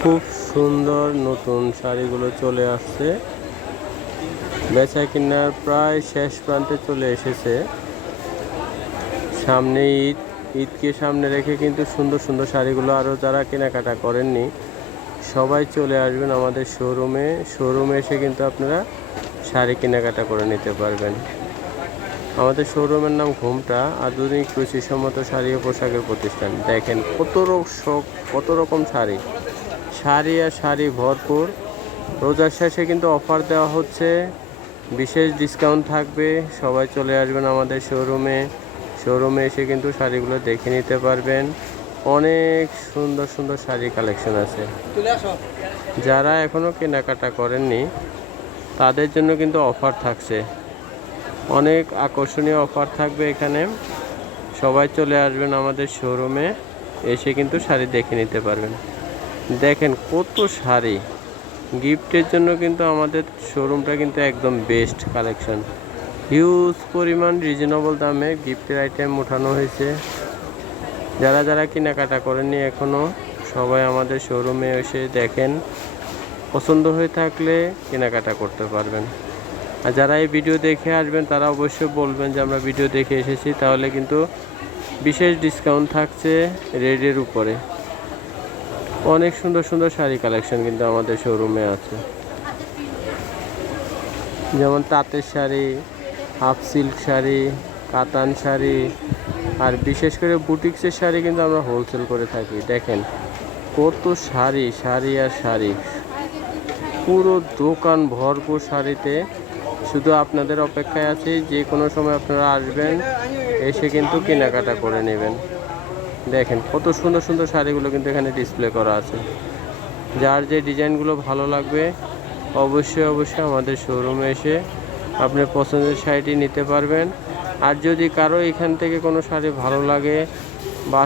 খুব সুন্দর নতুন শাড়িগুলো চলে আসছে। বেচা কিনার প্রায় শেষ প্রান্তে চলে এসেছে। সামনে ঈদ, ঈদকে সামনে রেখে কিন্তু সুন্দর সুন্দর শাড়িগুলো আরও যারা কেনাকাটা করেননি, সবাই চলে আসবেন আমাদের শোরুমে। শোরুমে এসে কিন্তু আপনারা শাড়ি কেনাকাটা করে নিতে পারবেন। আমাদের শোরুমের নাম ঘুমটা, আধুনিক রুচিসম্মত শাড়ি ও পোশাকের প্রতিষ্ঠান। দেখেন কত কত রকম শাড়ি। শাড়ি আর শাড়ি ভরপুর। রোজার শেষে কিন্তু অফার দেওয়া হচ্ছে। বিশেষ ডিসকাউন্ট থাকবে। সবাই চলে আসবেন আমাদের শোরুমে শোরুমে এসে কিন্তু শাড়িগুলো দেখে নিতে পারবেন। অনেক সুন্দর সুন্দর শাড়ি কালেকশন আছে। যারা এখনও কেনাকাটা করেননি তাদের জন্য কিন্তু অফার থাকছে। অনেক আকর্ষণীয় অফার থাকবে এখানে। সবাই চলে আসবেন আমাদের শোরুমে এসে কিন্তু শাড়ি দেখে নিতে পারবেন। দেখেন কত শাড়ি। গিফটের জন্য কিন্তু আমাদের শোরুমটা কিন্তু একদম বেস্ট কালেকশন হিউজ পরিমাণ রিজনেবল দামে গিফটের আইটেম উঠানো হয়েছে। যারা যারা কেনাকাটা করেননি এখনও সবাই আমাদের শোরুমে এসে দেখেন। পছন্দ হয়ে থাকলে কেনাকাটা করতে পারবেন। আর যারা এই ভিডিও দেখে আসবেন, তারা অবশ্যই বলবেন যে আমরা ভিডিও দেখে এসেছি। তাহলে কিন্তু বিশেষ ডিসকাউন্ট থাকছে রেডের উপরে। অনেক সুন্দর সুন্দর শাড়ি কালেকশন কিন্তু আমাদের শোরুমে আছে। যেমন তাঁতের শাড়ি হাফ সিল্ক শাড়ি, কাতান শাড়ি, আর বিশেষ করে বুটিক্সের শাড়ি কিন্তু আমরা হোলসেল করে থাকি। দেখেন, কত শাড়ি শাড়ি আর শাড়ি। পুরো দোকান ভরপুর শাড়িতে। শুধু আপনাদের অপেক্ষায় আছে, যে কোনো সময় আপনারা আসবেন, এসে কিন্তু কেনাকাটা করে নেবেন। দেখেন, কত সুন্দর সুন্দর শাড়িগুলো কিন্তু এখানে ডিসপ্লে করা আছে। যার যে ডিজাইনগুলো ভালো লাগবে, অবশ্যই অবশ্যই আমাদের শোরুমে এসে আপনি পছন্দের শাড়িটি নিতে পারবেন। আর যদি কারও এখান থেকে কোনো শাড়ি ভালো লাগে বা